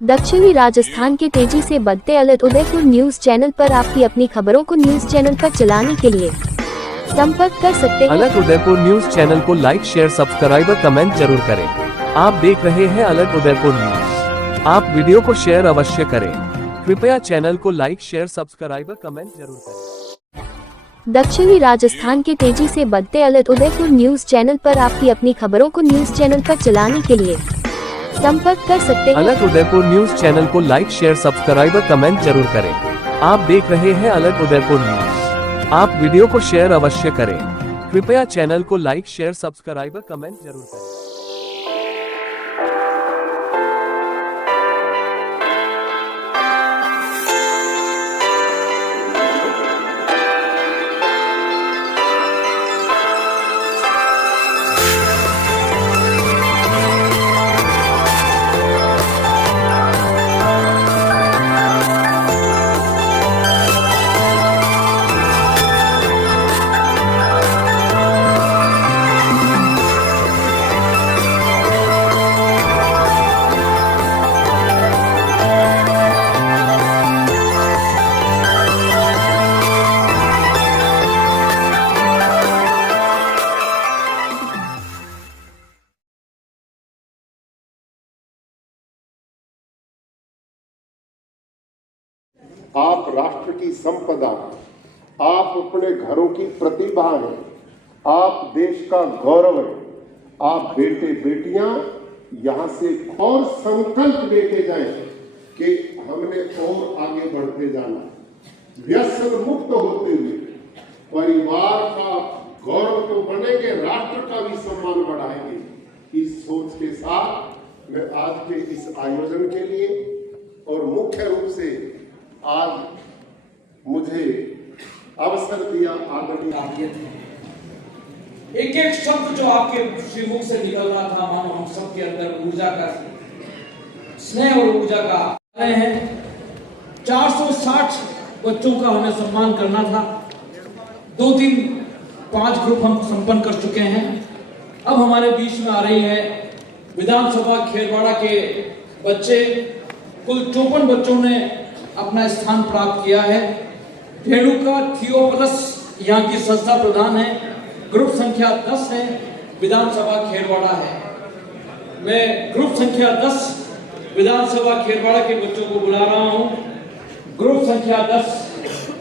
दक्षिणी राजस्थान के तेजी से बढ़ते अलर्ट उदयपुर न्यूज चैनल पर आपकी अपनी खबरों को न्यूज चैनल पर चलाने के लिए संपर्क कर सकते हैं। अलर्ट उदयपुर न्यूज चैनल को लाइक, शेयर, सब्सक्राइब और कमेंट जरूर करें। आप देख रहे हैं अलर्ट उदयपुर न्यूज। आप वीडियो को शेयर अवश्य करें। कृपया चैनल को लाइक, शेयर, सब्सक्राइब और कमेंट जरूर करें। दक्षिणी राजस्थान के तेजी से बढ़ते अलर्ट उदयपुर न्यूज चैनल पर आपकी अपनी खबरों को न्यूज चैनल पर चलाने के लिए संपर्क कर सकते हैं। अलर्ट उदयपुर न्यूज चैनल को लाइक, शेयर, सब्सक्राइब और कमेंट जरूर करें। आप देख रहे हैं अलर्ट उदयपुर न्यूज। आप वीडियो को शेयर अवश्य करें। कृपया चैनल को लाइक, शेयर, सब्सक्राइब और कमेंट जरूर करें। आप राष्ट्र की संपदा, आप अपने घरों की प्रतिभा हैं, आप देश का गौरव हैं। आप बेटे बेटियां यहां से और संकल्प लेके जाएं कि हमने और आगे बढ़ते जाना, व्यसन मुक्त होते हुए परिवार का गौरव तो बनेंगे, राष्ट्र का भी सम्मान बढ़ाएंगे। इस सोच के साथ मैं आज के इस आयोजन के लिए और मुख्य रूप से आज मुझे अवसर दिया आदरणीय, एक एक शब्द जो आपके श्रीमुख से निकल रहा था, मानो हम सबके अंदर ऊर्जा का, स्नेह और ऊर्जा का रहे हैं। 460 बच्चों का हमें सम्मान करना था। 2, 3, 5 ग्रुप हम संपन्न कर चुके हैं। अब हमारे बीच में आ रही है विधानसभा खेरवाड़ा के बच्चे। कुल 54 बच्चों ने अपना स्थान प्राप्त किया है। रेणुका थियोपलस यहाँ की संस्था प्रधान है। ग्रुप संख्या 10 है, विधानसभा खेरवाड़ा है। मैं ग्रुप संख्या 10 विधानसभा खेरवाड़ा के बच्चों को बुला रहा हूँ। ग्रुप संख्या 10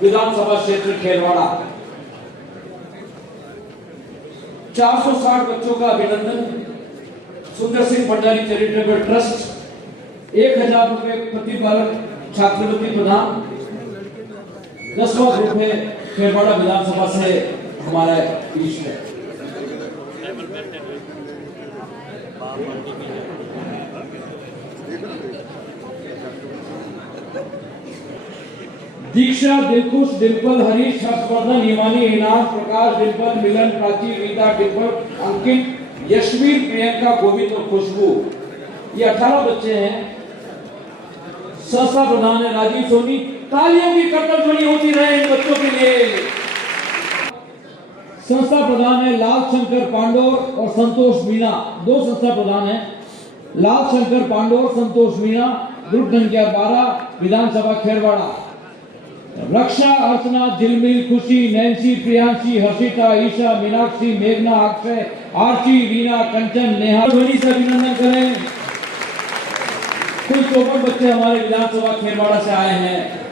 विधानसभा क्षेत्र खेरवाड़ा। 460 बच्चों का अभिनंदन। सुंदर सिंह भंडारी चैरिटेबल ट्रस्ट 1000 रुपए प्रति बालक छात्रवृत्ति प्रदान। 10वां ग्रुप है खेरवाड़ा विधानसभा से हमारे बीच में। दीक्षा, दिलकुश, डिम्पल, हरीश, हर्षवर्धन, हिमानी, इनाम, प्रकाश, डिम्पल, मिलन, प्राची, रीता, डिम्पल, अंकित, यशवीर, प्रियंका, गोविंद और खुशबू, ये 18 बच्चे हैं। संस्था प्रधान है राजीव सोनी। तालियों की कड़कड़ होती रहे इन बच्चों के लिए। संस्था प्रधान है लाल शंकर पांडोर और संतोष मीणा। 2 संस्था प्रधान है, लाल शंकर पांडोर, संतोष मीणा। ग्रुप संख्या 12 विधानसभा खेरवाड़ा। रक्षा, अर्चना, झिलमिल, खुशी, नैन्सी, प्रियांशी, हर्षिता, ईशा, मीनाक्षी, मेघना, अक्षय, आरची, रीना, कंचन, नेहा। ध्वनि से अभिनंदन करें। कुल 54 बच्चे हमारे विधानसभा खेरवाड़ा से आए हैं।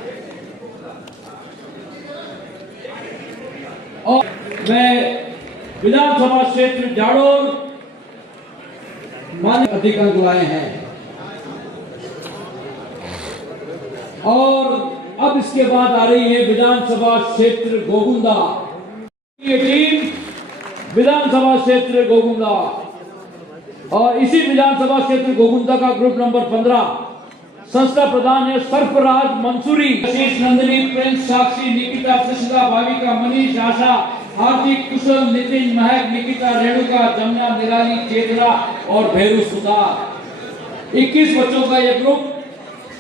और मैं विधानसभा क्षेत्र जाडोर मान्य अधिक अंक लाए हैं। और अब इसके बाद आ रही है विधानसभा क्षेत्र गोगुंदा। ये टीम विधानसभा क्षेत्र गोगुंदा और इसी विधानसभा क्षेत्र गोगुंदा का ग्रुप नंबर 15। संस्था प्रधान है सरफराज मंसूरी, आशीष, नंदिनी, प्रिंस, साक्षी, निकिता, कृष्णा, भाविका, मनीष, आशा, हार्दिक, कुशल, नितिन, महक, निकिता, रेणुका, जमुना, निराली, चेतरा और भैरू सुधार। 21 बच्चों का यह ग्रुप।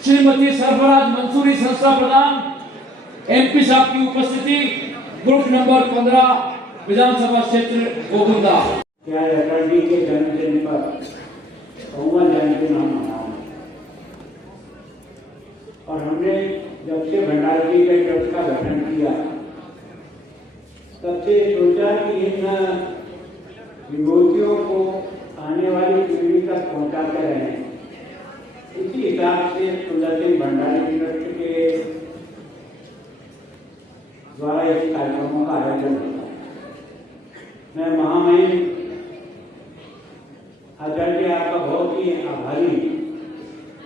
श्रीमती सरफराज मंसूरी संस्था प्रधान, एमपी साहब की उपस्थिति। ग्रुप नंबर 15 विधानसभा क्षेत्र गोगुंदा। क्या अटल जी के जन्मदिन पर कहूँगा जयंती नाम मनाऊँ। और हमने जब से भंडारी जी के ट्रस्ट का गठन किया तब से सोचा कि इन विभूतियों को आने वाली पीढ़ी तक पहुंचाते रहें। इसी हिसाब से सुंदर सिंह भंडारी ट्रस्ट के द्वारा इस कार्यक्रमों का आयोजन होता है। मैं महामहिम आचार्य आपका बहुत ही आभारी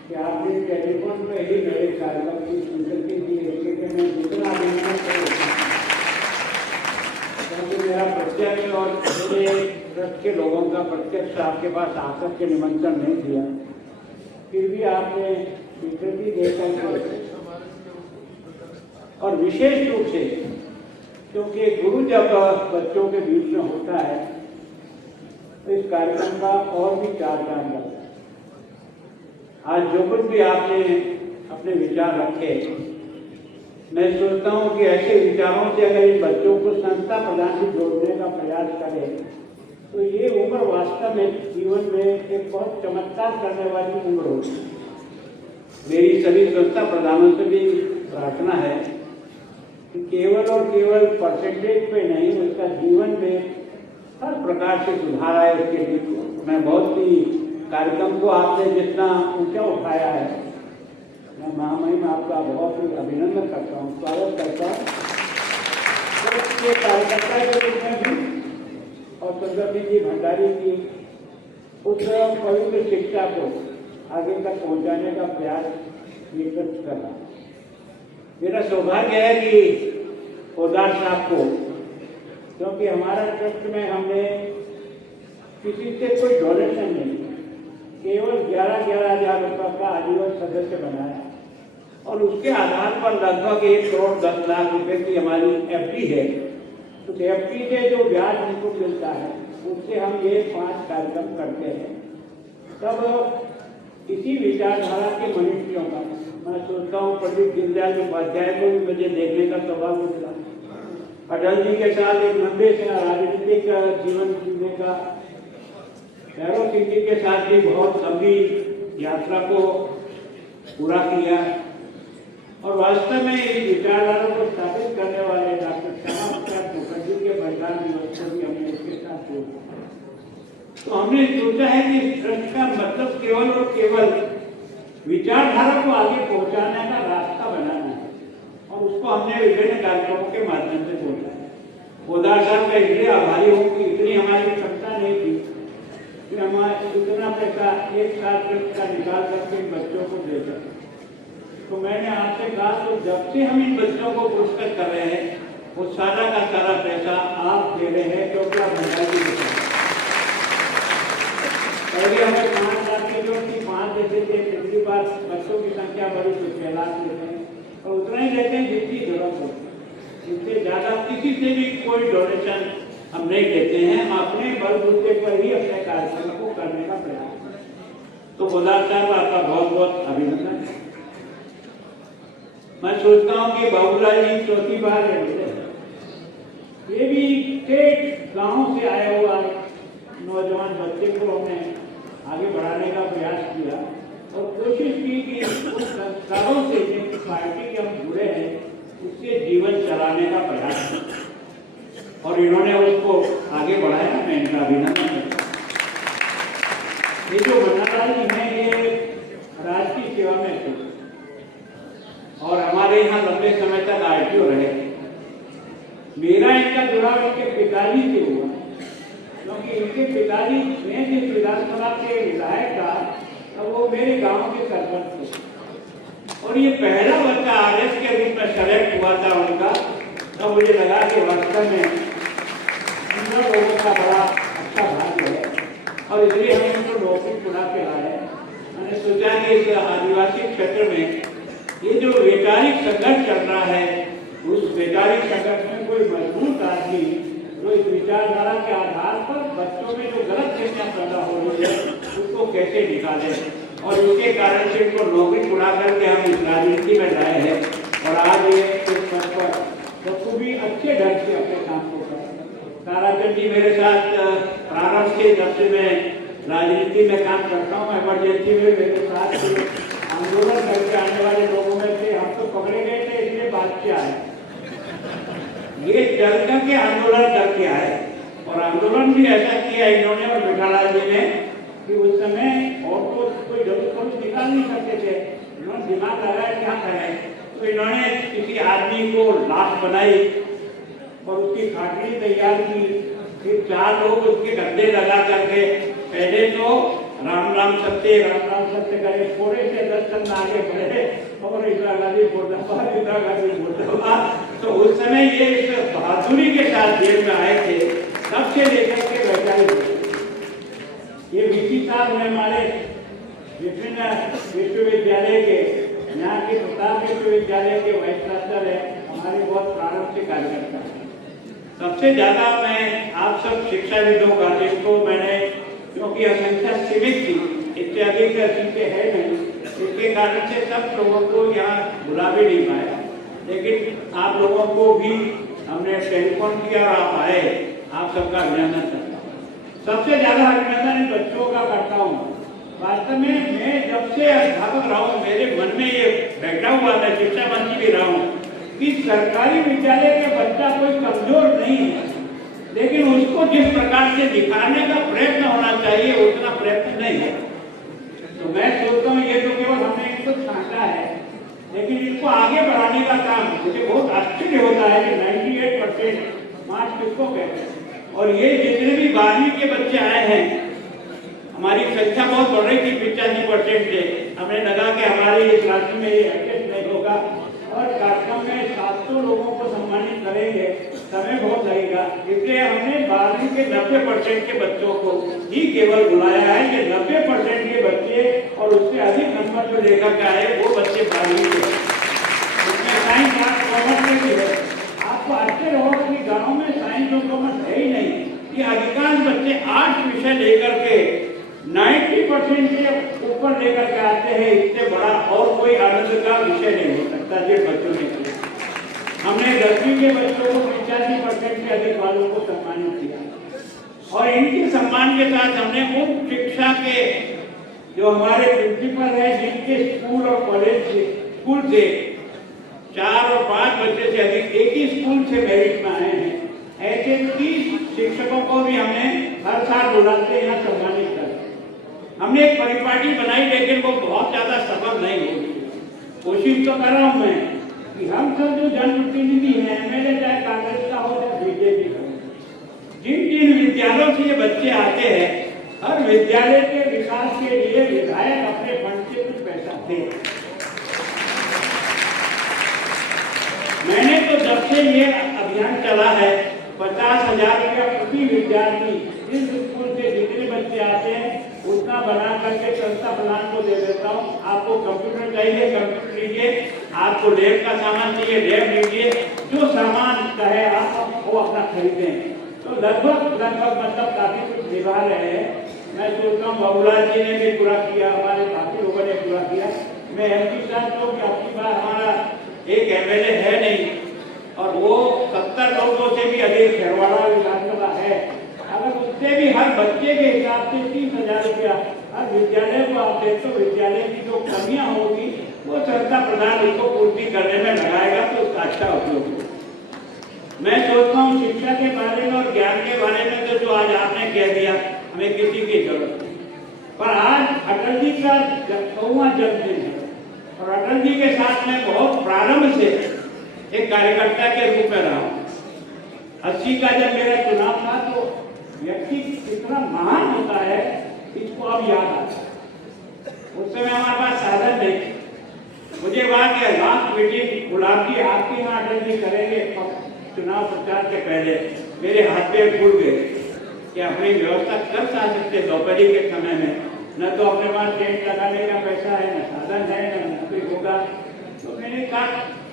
कि आपने टेलीफोन पे ही मेरे कार्यक्रम की स्वीकृति दी, इसके लिए मैं जितना अभिनंदन करूँ, क्योंकि मेरा प्रत्यक्ष और मेरे ट्रस्ट के लोगों का प्रत्यक्ष आपके पास आकर के निमंत्रण नहीं दिया, फिर भी आपने स्वीकृति देकर और विशेष रूप से क्योंकि गुरु जब बच्चों के बीच में होता है तो इस कार्यक्रम का और भी चार चांद लगता है। आज जो कुछ भी आपने अपने विचार रखे, मैं सोचता हूँ कि ऐसे विचारों से अगर इन बच्चों को संस्था प्रदान से जोड़ने का प्रयास करें तो ये उम्र वास्तव में जीवन में एक बहुत चमत्कार करने वाली उम्र होगी। मेरी सभी संस्था प्रधानों से भी प्रार्थना है कि केवल और केवल परसेंटेज पे नहीं, उसका जीवन में हर प्रकार से सुधार आए उसके लिए मैं बहुत ही कार्यक्रम को आपने जितना ऊंचा उठाया है, मैं महामहिम आपका बहुत ही अभिनंदन करता हूँ, स्वागत करता हूँ। तो कार्यकर्ता के रूप में भी और सुंदर सिंह जी भंडारी की उस पवित्र शिक्षा को आगे तक पहुँचाने का प्रयास व्यक्त कर रहा। मेरा सौभाग्य है कि पोदार साहब को, क्योंकि हमारा ट्रस्ट में हमने किसी से कोई डोनेशन नहीं, केवल 11,000 रुपये का आजीवन सदस्य बनाया और उसके आधार पर लगभग 1 करोड़ 10 लाख रुपए की हमारी एफडी है। तो एफडी से जो ब्याज हमको मिलता है उससे हम ये 5 कार्यक्रम करते हैं। तब इसी विचारधारा के मनुष्यों का मैं सोचता हूँ पंडित दीनदयाल उपाध्याय को भी मुझे देखने का सौभाग्य मिला, अटल जी के साथ एक लंबे से राजनीतिक जीवन जीने का, भैरव सिंह जी के साथ भी बहुत लंबी यात्रा को पूरा किया और वास्तव में इस विचारधारा को स्थापित करने वाले डॉक्टर श्यामा प्रसाद मुखर्जी के बलिदान दिवस को भी हमने इसके साथ जोड़ा। तो हमने सोचा है कि इस ट्रस्ट का मतलब केवल और केवल विचारधारा को आगे पहुंचाने का रास्ता बनाना है और उसको हमने विभिन्न कार्यक्रमों के माध्यम से बोला है। पोदार साहब का इसलिए आभारी हूँ कि इतनी हमारी क्षमता नहीं थी कि हम इतना पैसा एक साथ ट्रस्ट का निकाल करके इन बच्चों को दे सकें। तो मैंने आपसे कहा तो जब से हम इन बच्चों को पुरस्कृत कर रहे हैं वो सारा का सारा पैसा आप दे रहे हैं, क्योंकि आप भंडारी जी पहले हमें 5 लाख की जो थी 5 देते थे, पिछली बार बच्चों की संख्या बढ़ी तो 6 लाख देते हैं और उतना ही देते हैं जितनी जरूरत होती है। इससे ज़्यादा किसी से भी कोई डोनेशन हम नहीं देते हैं, हम अपने बलबूते पर ही अपने कार्यक्रम को करने का प्रयास करते। तो पोदार साहब आपका बहुत बहुत अभिनंदन। मैं सोचता हूँ कि बाबूलाल जी 4थी बार मिले, ये भी एक गांव से आया हुआ नौजवान बच्चे को हमने आगे बढ़ाने का प्रयास किया और कोशिश की कि उस संस्कारों से जिनकी पार्टी के हम जुड़े हैं उससे जीवन चलाने का प्रयास किया और इन्होंने उसको आगे बढ़ाया। मैं इनका अभिनंदन करता हूँ। ये जो भंडारी जी हैं ये राज की सेवा में थे और हमारे यहाँ लंबे समय तक आरटीओ रहे। मेरा इनका जुड़ाव इनके पिताजी से हुआ क्योंकि इनके पिताजी मैं जिस विधानसभा के विधायक था तब वो मेरे गांव के सरपंच थे और ये पहला बच्चा आरएस के रूप में सेलेक्ट हुआ था उनका। तब मुझे लगा कि वास्तव में इन लोगों का बड़ा अच्छा भाग्य है और इसलिए हम इनको नौकरी चुना के लाए। मैंने सोचा कि इस आदिवासी क्षेत्र में ये जो वैचारिक संघर्ष चल रहा है उस वैचारिक संघर्ष में कोई मजबूत आदमी जो इस विचारधारा के आधार पर बच्चों में जो गलत चीजें पैदा हो रही है उसको कैसे निकाले और उसके कारण से इनको नौकरी उड़ा करके हम इस राजनीति में लाए हैं और आज ये इस पद पर बखूबी अच्छे ढंग से अपने काम को कर। ताराचंद जी मेरे साथ प्रारंभ से जब से मैं राजनीति में काम करता हूँ, इमरजेंसी में मेरे साथ आंदोलन करके आने वाले लोगों में ये चल करके आंदोलन करके आए और आंदोलन भी ऐसा किया इन्होंने और मिठालाल जी ने कि उस समय और तो कोई जरूरत निकाल नहीं सकते थे। इन्होंने दिमाग लगाया क्या करें, तो इन्होंने किसी आदमी को लाश बनाई और उसकी खाटली तैयार की। फिर 4 लोग उसके गद्दे लगा करके पहले तो राम राम सत्य करे, थोड़े से 10 कदम आगे बढ़े और इंदिरा गांधी मुर्दाबाद। तो उस समय ये इस बहादुरी के साथ जेल में आए थे, तब से लेकर के वैचारिक ये बीसी साहब में हमारे विभिन्न विश्वविद्यालय के, यहाँ के प्रताप विश्वविद्यालय के वाइस चांसलर है, हमारे बहुत प्रारंभ से कार्यकर्ता है। सबसे ज्यादा मैं आप सब शिक्षाविदों का, जिनको मैंने क्योंकि संख्या सीमित थी, इससे अधिक सीटें है नहीं, इसके कारण से सब लोगों को यहाँ बुला भी नहीं पाया, लेकिन आप लोगों को भी हमने टेलीफोन किया और आप आए, आप सबका अभिनंदन करता हूँ। सबसे ज्यादा अभिनंदन बच्चों का करता हूँ। वास्तव में मैं जब से अध्यापक रहा हूँ, मेरे मन में ये बैठा हुआ, मैं शिक्षा मंत्री भी रहा हूँ कि सरकारी विद्यालय के बच्चा कोई कमजोर नहीं है, लेकिन उसको जिस प्रकार से दिखाने का प्रयत्न होना चाहिए उतना प्रयत्न नहीं है। तो मैं सोचता हूँ ये तो केवल हमने इनको छांटा है, लेकिन इनको आगे बढ़ाने का काम, मुझे बहुत आश्चर्य होता है कि 98% मार्क्स किसको कहते हैं। और ये जितने भी 12वीं के बच्चे आए हैं, हमारी संख्या बहुत बढ़ रही थी 85% से, हमने लगा कि हमारी इस राज्य में ये एडजस्ट नहीं होगा और कार्यक्रम में 700 लोगों को सम्मानित करेंगे, समय बहुत लगेगा, इसलिए हमने 12वीं के 90% के बच्चों को ही केवल बुलाया है। ये 90% के बच्चे और उससे अधिक नंबर जो लेकर के आए वो बच्चे 12वीं के, उसमें साइंस आर्ट कॉमर्स में भी है। आपको आश्चर्य होगा कि गाँव में साइंस और कॉमर्स है ही नहीं, कि अधिकांश बच्चे 8 विषय लेकर के 90% से ऊपर लेकर के आते हैं। इससे बड़ा और कोई आनंद का विषय नहीं हो सकता जिन बच्चों ने किया। हमने 10वीं के बच्चों को 85% से अधिक वालों को सम्मानित किया और इनके सम्मान के साथ हमने उन शिक्षा के जो हमारे प्रिंसिपल है, जिनके स्कूल और कॉलेज से स्कूल से 4 और 5 बच्चे से अधिक एक ही स्कूल से मेरिट में आए हैं, ऐसे 30 शिक्षकों को भी हमने हर साल बुलाते यहाँ सम्मानित कर। हमने एक परिपाटी बनाई, लेकिन वो बहुत ज्यादा सफल नहीं हुई। कोशिश तो कर रहा हूँ मैं कि हम सब जो जनप्रतिनिधि हैं, एमएलए चाहे कांग्रेस का हो चाहे बीजेपी का हो, जिन जिन विद्यालयों से ये बच्चे आते हैं, हर विद्यालय के विकास के लिए विधायक अपने फंड से कुछ पैसा दे। मैंने तो जब से ये अभियान चला है 50,000 रुपया प्रति विद्यार्थी इस स्कूल से जितने बच्चे आते हैं उतना बना करके संस्था प्रधान को दे देता हूँ। आपको कंप्यूटर चाहिए कंप्यूटर लीजिए, आपको लैब का सामान चाहिए लैब लीजिए, जो सामान चाहे आप वो अपना खरीदें। तो लगभग मतलब काफी कुछ निभा रहे हैं। मैं सोचता हूँ बाबूलाल जी ने भी पूरा किया, हमारे बाकी लोगों ने पूरा किया। मैं एमपी साहब को कि अपनी बार हमारा एक एमएलए है नहीं और वो 70 लोगों से भी अधिक खेरवाड़ा विधानसभा है, अगर उससे भी हर बच्चे के हिसाब से 30,000 रुपया हर विद्यालय को आप दें तो विद्यालय की जो कमियां होगी वो संस्था प्रधान उसको पूर्ति करने में लगाएगा, तो उसका अच्छा उपयोग होगा। मैं सोचता हूँ शिक्षा के बारे में और ज्ञान के बारे में तो जो आज आपने कह दिया, हमें किसी की जरूरत नहीं, पर आज अटल जी का 100वां जन्मदिन है और अटल जी के साथ मैं बहुत प्रारंभ से एक कार्यकर्ता के रूप में रहा हूँ। 80 का जब मेरा चुनाव था तो व्यक्ति कितना महान होता है इसको अब याद आता है। उस समय हमारे पास साधन नहीं। मुझे बात है लास्ट मीटिंग गुलाब जी आपके यहाँ अटल जी करेंगे चुनाव प्रचार के पहले, मेरे हाथ पे फूल गए कि अपनी व्यवस्था कर सकते दोपहरी के समय में, न तो अपने पास टेंट लगाने का पैसा है, न साधन है, न नौकरी होगा। तो मैंने कहा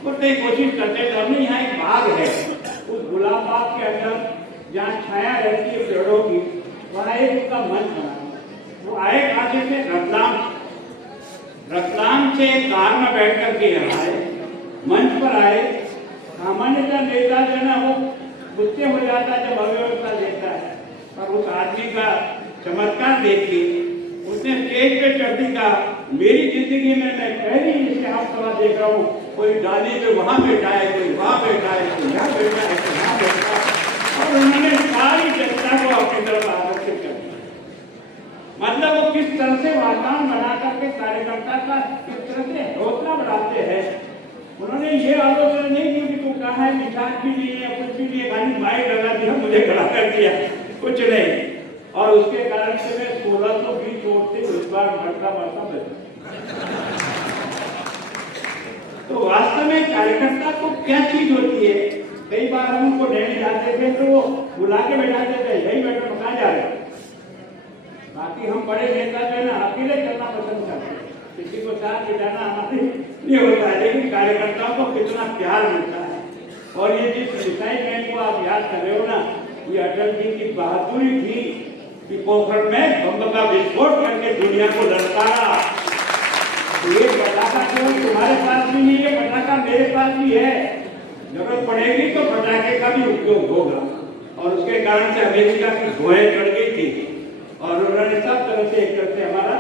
करते कोशिश करते तो हमने यहाँ एक बाग है, उस गुलाब बाग के अंदर जहाँ छाया रहती है पेड़ों की, वहाँ एक उसका मंच बना। वो आए कहाँ से रतलाम से कार में बैठ करके यहाँ आए, मंच पर आए। सामान्यतः नेता जो ना वो गुस्से हो जाता है जब अव्यवस्था देखता है, पर उस आदमी का चमत्कार देखिए, उसने स्टेज पे चढ़ दी का मेरी जिंदगी में मैं पहली इसके आप सवाल देख रहा हूँ, कोई डाली पे वहां बैठा है, कोई वहां बैठा है, कोई यहाँ बैठा है, कोई यहाँ जनता, और उन्होंने सारी जनता को अपनी तरफ आकर्षित कर दिया। मतलब वो किस तरह से वातावरण बना करके कार्यकर्ता का किस तरह से हौसला बढ़ाते हैं। उन्होंने ये आलोचना नहीं की कि तू कहाँ है, निशान भी नहीं है, कुछ भी नहीं है, खाली माइक लगा दिया, मुझे खड़ा कर दिया, कुछ नहीं। और उसके कारण से मैं 1620 वोट से इस बार बढ़ता तो वास्तव में कार्यकर्ता को क्या चीज होती है। कई बार हम उनको लेने जाते थे तो वो बुला के बैठाते थे, यही बैठो, कहाँ जा रहे। बाकी हम बड़े नेता जो है ना अकेले चलना पसंद करते हैं, किसी को साथ ले जाना हमारे नहीं होता है, लेकिन कार्यकर्ताओं को कितना प्यार मिलता है। और ये जिस रिसाइटमेंट को आप याद कर रहे हो ना, ये अटल जी की बहादुरी थी कि पोखरण में बम का विस्फोट करके दुनिया को ललकारा। ये पटाखा केवल तुम्हारे पास भी नहीं है, पटाखा मेरे पास भी है, जरूरत पड़ेगी तो पटाखे का भी उपयोग होगा। और उसके कारण से अमेरिका की भुएं चढ़ गई थी और उन्होंने सब तरह से एक तरह से हमारा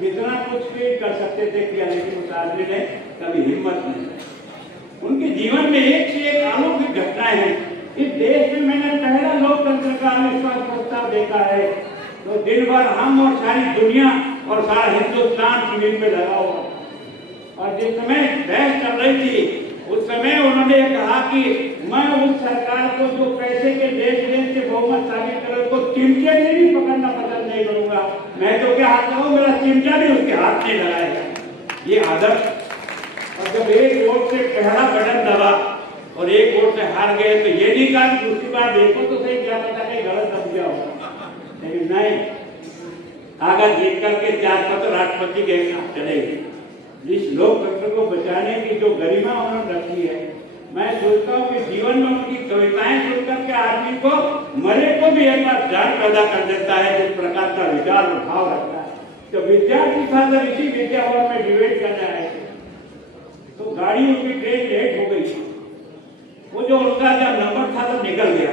जितना कुछ भी कर सकते थे किया, लेकिन उस आदमी ने कभी हिम्मत नहीं। उनके जीवन में एक से एक अलौकिक घटनाएं हैं। इस देश में मैंने पहला लोकतंत्र का अविश्वास प्रस्ताव देखा है, तो दिन भर हम और सारी दुनिया और सारा हिंदुस्तान टीवी पे लगा हुआ। और जिस समय बहस चल रही थी उस समय उन्होंने कहा कि मैं उस सरकार को जो पैसे के लेन से बहुमत साबित करे उसको चिमटे में भी पकड़ना पसंद नहीं करूंगा। मैं तो क्या हाथ लगाऊं, मेरा चिमटा भी उसके हाथ नहीं लगाएगा। ये आदर्श। और जब एक वोट से पहला बटन दबा और एक वोट से हार गए तो ये नहीं कहा दूसरी बार देखो तो सही, क्या पता कि गलत दब गया होगा, लेकिन नहीं, आगे जीत करके 4 पत्र राष्ट्रपति के साथ चलेगी। इस लोकतंत्र को बचाने की जो गरिमा उन्होंने रखी है, मैं सोचता हूँ कि जीवन में उनकी कविताएं सुनकर के आदमी को मरे को भी एक बार जान पैदा कर देता है, जिस प्रकार का विचार और भाव रखता है। तो विद्यार्थी था जब इसी विद्या भवन में डिबेट करने आए थे तो गाड़ी उनकी ट्रेन लेट हो गई। वो जो उनका जब नंबर था तो निकल गया,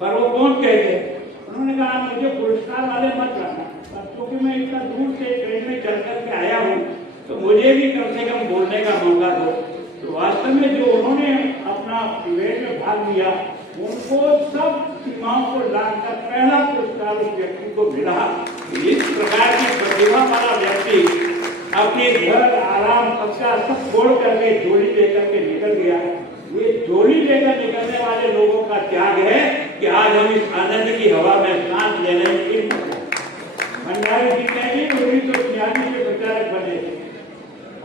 पर वो कौन कहते, उन्होंने कहा मुझे पुरस्कार वाले मत करना, क्योंकि मैं इतना दूर से ट्रेन में चल करके आया हूँ तो मुझे भी कम से कम बोलने का मौका दो। तो वास्तव में जो उन्होंने अपना डिबेट में भाग लिया उनको सब सीमाओं को लाकर पहला पुरस्कार उस व्यक्ति को मिला। इस प्रकार की प्रतिभा वाला व्यक्ति अपने घर आराम कक्षा सब छोड़ करके झोली लेकर के निकल गया। ये झोली लेकर निकलने वाले लोगों का त्याग है कि आज हम इस आनंद की हवा में सांस लेने में भंडारी जी कहते 1946 में प्रचारक बने थे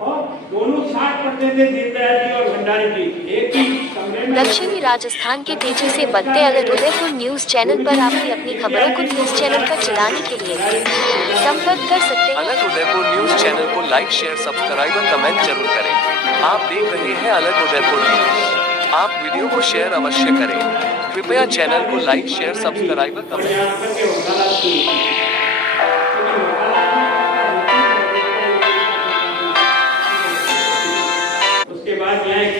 और दोनों साथ पढ़ते थे, दीनदयाल जी और भंडारी जी एक ही कमरे में। दक्षिणी राजस्थान के तेजी से बढ़ते अलग उदयपुर न्यूज चैनल पर आपकी अपनी खबरों को न्यूज चैनल पर चलाने के लिए संपर्क कर सकते हैं। अलग उदयपुर न्यूज चैनल को लाइक, शेयर, सब्सक्राइब और कमेंट जरूर करें। आप देख रहे हैं अलग उदयपुर न्यूज। आप वीडियो को शेयर अवश्य करें। कृपया चैनल को लाइक, शेयर, सब्सक्राइब और कमेंट।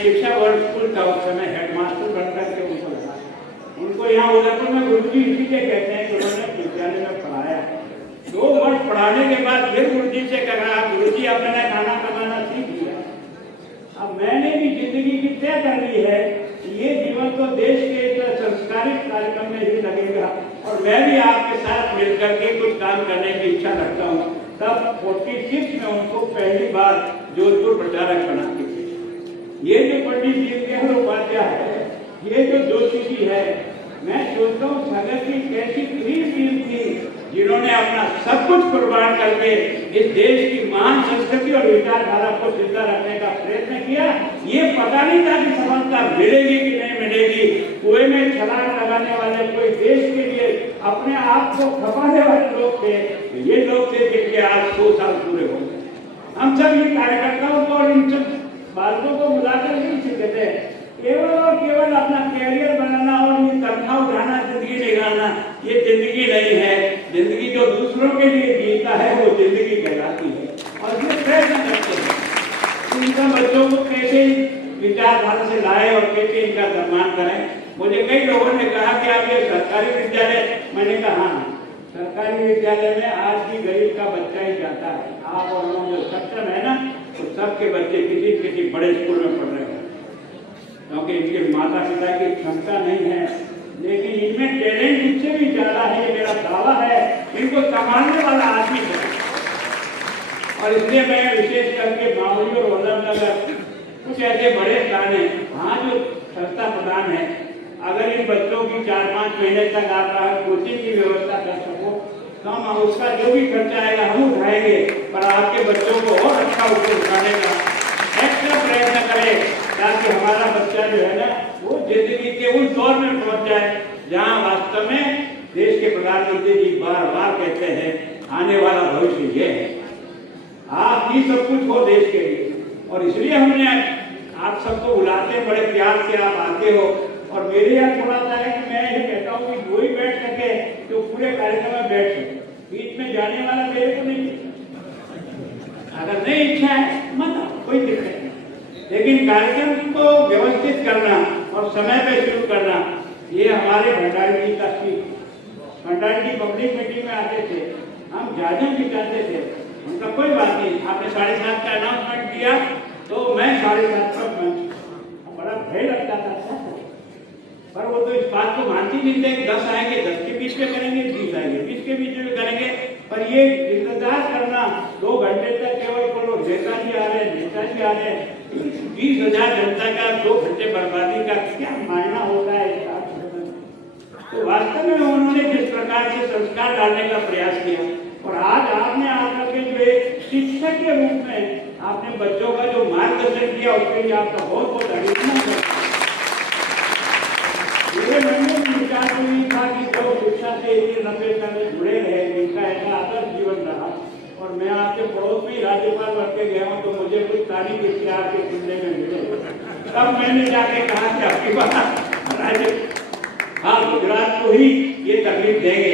शिक्षा वर्ल्ड स्कूल का उस समय हेडमास्टर बनकर के उनको लगा। उनको यहाँ उदयपुर में गुरुजी इसीलिए कहते हैं कि उन्होंने विद्यालय में पढ़ाया। 2 वर्ष पढ़ाने के बाद फिर गुरुजी से कहा गुरुजी अब मैंने खाना बनाना सीख लिया, अब मैंने भी जिंदगी की तय कर ली है, ये जीवन तो देश के संस्कारिक कार्यक्रम में ही लगेगा और मैं भी आपके साथ मिलकर के कुछ काम करने की इच्छा रखता हूँ। तब 46 में उनको पहली बार जोधपुर प्रचारक बना के ये जो पंडित दीनदयाल उपाध्याय है, ये जो जोशी जी है, मैं सोचता हूँ सागर की कैसी टीम थी जिन्होंने अपना सब कुछ कुर्बान करके इस देश की महान संस्कृति और विचारधारा को जिंदा रखने का प्रयत्न किया। ये पता नहीं था कि सफलता मिलेगी कि नहीं मिलेगी। कुएं में छलांग लगाने वाले कोई देश के लिए अपने आप को खपाने वाले लोग थे, ये लोग थे जिनके आज 100 साल पूरे हो गए। हम सब ये कार्यकर्ताओं को और इन सब बातों को मिलाकर नहीं सीखते थे, केवल और केवल अपना कैरियर बनाना और ये तनख्वाह उठाना, जिंदगी निकालना, ये जिंदगी नहीं है। जिंदगी जो दूसरों के लिए जीता है वो जिंदगी कहलाती है। और ये प्रयत्न करते हैं इनका बच्चों को कैसे विचारधारा से लाए और कैसे इनका सम्मान करें। मुझे कई लोगों ने कहा कि आप ये सरकारी विद्यालय, मैंने कहा हाँ, सरकारी विद्यालय में आज भी गरीब का बच्चा ही जाता है। आप और लोग जो सक्षम है ना, तो सबके बच्चे किसी किसी बड़े स्कूल में पढ़ रहे हैं। क्योंकि इनके माता पिता की क्षमता नहीं है, लेकिन इनमें टैलेंट इससे भी ज्यादा है, ये मेरा दावा है। इनको संभालने वाला आदमी है, और इसलिए मैं विशेष करके माहौली और वल्लभनगर कुछ ऐसे बड़े स्थान है वहाँ जो संस्था प्रदान है, अगर इन बच्चों की 4-5 महीने तक आप कोचिंग की व्यवस्था कर सको तो हम उसका जो भी खर्चा आएगा हम उठाएंगे, पर आपके बच्चों को और अच्छा ऊपर उठाने का एक्स्ट्रा प्रयत्न करें, ताकि हमारा बच्चा जो है ना वो जिंदगी के उस दौर में पहुंच जाए जहाँ वास्तव में देश के प्रधानमंत्री जी बार बार कहते हैं आने वाला भविष्य ये है, आप ही सब कुछ हो देश के लिए। और इसलिए हमने आप सबको बुलाते हैं, बड़े प्यार से आप आते हो, और मेरे यहाँ थोड़ा सा है कि मैं ये कहता हूँ कि जो ही बैठ सके तो पूरे कार्यक्रम में बैठ सके, बीच में जाने वाला मेरे को नहीं, अगर नहीं इच्छा है मत आओ, कोई दिक्कत नहीं, लेकिन कार्यक्रम को व्यवस्थित करना और समय पे शुरू करना ये हमारे भंडारी जी का सीख। भंडारी जी पब्लिक मीटिंग में आते थे, हम जाजम भी चाहते थे, उनका कोई बात नहीं, आपने 7:30 का अनाउंसमेंट किया तो मैं 7:30 पर पहुंच, बड़ा भय लगता था, पर वो तो इस बात को मानती नहीं थे कि 10 आएंगे, 10 के बीच में करेंगे, 20 आएंगे, 20 के बीच में करेंगे, पर ये इंतजार करना 2 घंटे तक केवल बोलो नेताजी आ रहे हैं, नेताजी आ रहे हैं, 20,000 जनता का 2 घंटे बर्बादी का क्या मायना होता है इसका? तो वास्तव में उन्होंने जिस प्रकार से संस्कार डालने का प्रयास किया, और आज आपने आकर के जो एक शिक्षक के रूप में आपने बच्चों का जो मार्गदर्शन किया उसके लिए आपका बहुत बहुत अभिनंदन है। मेरे मन में विचार नहीं था कि जो शिक्षा से इतने लंबे समय जुड़े रहे, इनका ऐसा आदर्श जीवन रहा, और मैं आपके पड़ोस में राज्यपाल बन के गया हूँ तो मुझे कुछ तारीफ इसके आपके सुनने में मिले, तब मैंने जाके कहा कि आपकी बात राज्य हाँ गुजरात को ही ये तकलीफ देंगे,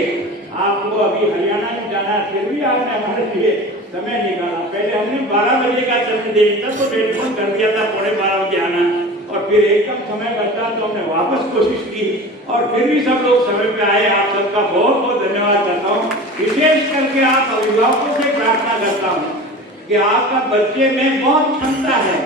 आपको अभी हरियाणा में जाना है, फिर भी आपने हमारे लिए समय निकाला। पहले हमने 12 बजे का समय दे तब तो टेलीफोन कर दिया था 12:15 बजे आना, और फिर एकदम समय बचता तो हमने वापस कोशिश की, और फिर भी सब लोग समय पे आए। आप सबका बहुत बहुत धन्यवाद करता हूँ। विशेष करके आप अभिभावकों से प्रार्थना करता हूँ कि आपका बच्चे में बहुत क्षमता है,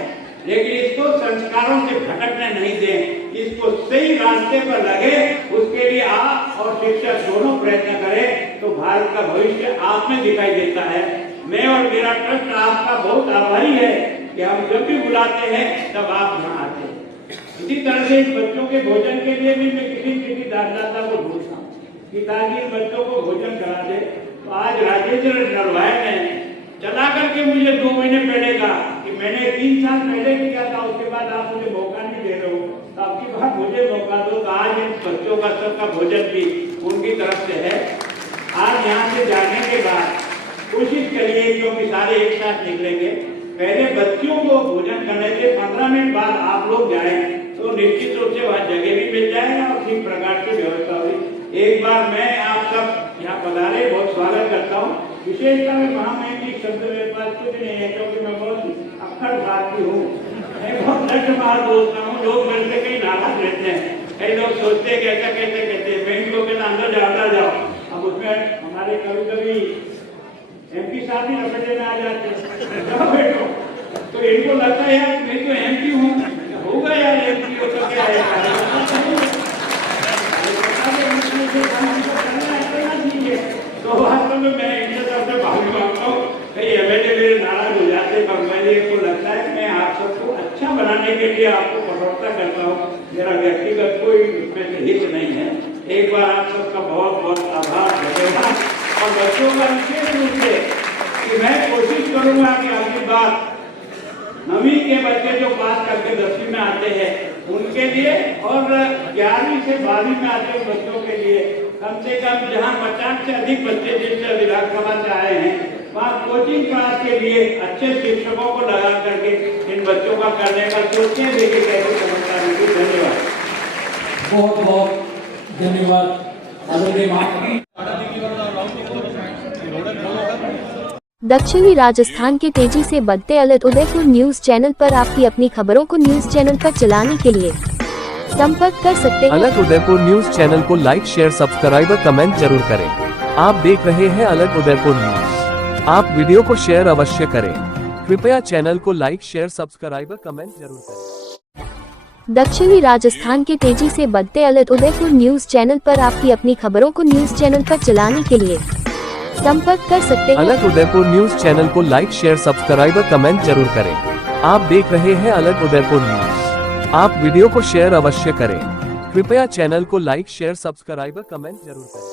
लेकिन इसको संस्कारों से भटकने नहीं दें, इसको सही रास्ते पर लगे, उसके लिए आप और शिक्षक दोनों प्रयत्न करें तो भारत का भविष्य आप में दिखाई देता है। मैं और मेरा ट्रस्ट आपका बहुत आभारी है कि हम जब भी बुलाते हैं तब आप यहाँ आते हैं। इसी तरह से इन बच्चों के भोजन के लिए भी मैं किसी दानदाता को ढूंढता हूँ कि ताकि इन बच्चों को भोजन करा दे। तो आज राजेंद्र नरवाए ने चला करके मुझे 2 महीने पहले कहा कि मैंने 3 साल पहले किया था, उसके बाद आप मुझे मौका नहीं दे रहे हो, तो आपकी बात मुझे मौका दो। तो आज इन बच्चों का सबका भोजन भी उनकी तरफ से है। आज यहाँ से जाने के बाद कोशिश करिए, क्योंकि सारे एक साथ निकलेंगे, पहले बच्चों को भोजन करने के 15 मिनट बाद आप लोग जाएं तो निश्चित रूप से वहाँ जगह भी मिल जाएगा और ठीक प्रकार की व्यवस्था हुई। एक बार मैं आप सब यहाँ पधारे, बहुत स्वागत करता हूँ। विशेषकर मैं महामहिम शब्द मेरे पास कुछ नहीं है, क्योंकि मैं बहुत अक्खड़ भारती हूँ, मैं बहुत लक्ष्यमार बोलता हूँ, लोग मेरे से कई नाराज रहते हैं, कई लोग सोचते हैं कि ऐसा कैसे कहते हैं, मैं इनको कहता अंदर जाओ। अब उसमें हमारे कभी कभी MP साहब ही रपटे में आ जाते हैं, बैठो, तो इनको लगता है यार मैं तो MP हूँ, होगा यार MP हो तो क्या है, तो वास्तव में मैं इनके तरफ से माफी मांगता हूँ, कई MLA मेरे नाराज हो जाते हैं, पर मुझे को लगता है कि मैं आप सबको अच्छा बनाने के लिए आपको कठोरता करता हूँ, मेरा व्यक्तिगत कोई उसमें से हित नहीं है। एक बार आप सबका बहुत बहुत आभार, धन्यवाद। और बच्चों का विशेष रूप से कि मैं कोशिश करूंगा कि अगली बार 9वीं के बच्चे जो पास करके 10वीं में आते हैं उनके लिए, और 11वीं से 12वीं में आते हैं बच्चों के लिए कम से कम जहां 50 से अधिक बच्चे जिनसे विधानसभा से आए हैं वहाँ कोचिंग क्लास के लिए अच्छे शिक्षकों को लगा करके इन बच्चों का करने का सोचें, देखिए कैसे समझता है। धन्यवाद, बहुत बहुत धन्यवाद। दक्षिणी राजस्थान के तेजी से बढ़ते अलग उदयपुर न्यूज चैनल पर आपकी अपनी खबरों को न्यूज चैनल पर चलाने के लिए संपर्क कर सकते हैं। अलग उदयपुर न्यूज चैनल को लाइक, शेयर, सब्सक्राइब और कमेंट जरूर करें। आप देख रहे हैं अलग उदयपुर न्यूज। आप वीडियो को शेयर अवश्य करें। कृपया चैनल को लाइक, शेयर, सब्सक्राइब और कमेंट जरूर करें। दक्षिणी राजस्थान के तेजी से बढ़ते अलर्ट उदयपुर न्यूज चैनल पर आपकी अपनी खबरों को न्यूज चैनल पर चलाने के लिए संपर्क कर सकते हैं। अलर्ट उदयपुर न्यूज चैनल को लाइक शेयर सब्सक्राइब और कमेंट जरूर करें। आप देख रहे हैं अलर्ट उदयपुर न्यूज। आप वीडियो को शेयर अवश्य करें। कृपया चैनल को लाइक शेयर सब्सक्राइब और कमेंट जरूर करें।